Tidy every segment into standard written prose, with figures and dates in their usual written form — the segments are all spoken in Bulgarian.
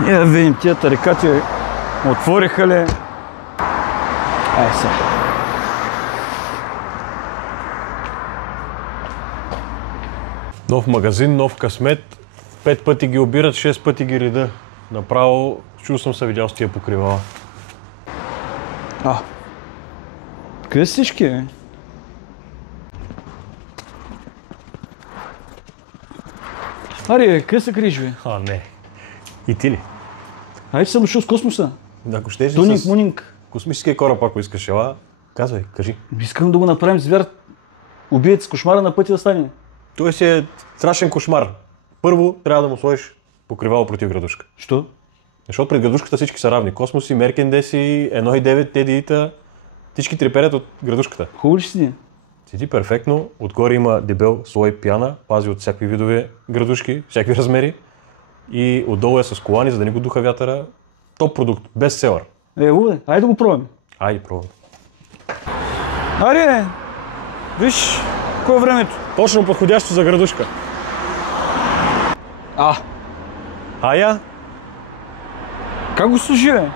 Да видим тия тарикати отвориха ли. Ай сега. Нов магазин, нов късмет. 5 пъти ги обират, 6 пъти ги реда. Направо, чул съм се видял с тия покривала. Къде са всички, бе? Ари, къде се криеш, бе? Не. И ти ли? Ай, че съм дошъл с космоса. Ако щеш Тунинг, с мунинг. космическия кораб, ако искаш, ела, казвай, кажи. Искам да го направим звяр. Убиец, кошмара на пътя да стане. Той си е страшен кошмар. Първо, трябва да му сложиш покривало против градушка. Що? Защото пред градушката всички са равни. Космоси, Меркендеси, 1.9, TDI-та, всички треперят от градушката. Хубаво ли си? Седи перфектно, отгоре има дебел слой пяна, пази от всякакви видове градушки, всякакви размери. И отдолу е с колани, за да не го духа вятъра. Топ продукт, бестселър. Хубаво, айде да го пробваме. Айде, пробвам. Ари, виж, какво е времето? Точно подходящо за градушка. Ая? Как го служи, бе?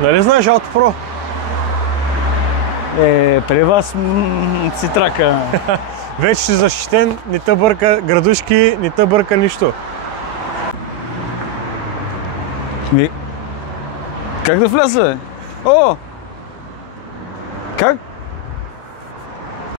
Нали знаеш Auto Pro? При вас си трака. Вече си защитен, не те бърка градушки, не те бърка нищо. Как да вляза, бе? Как?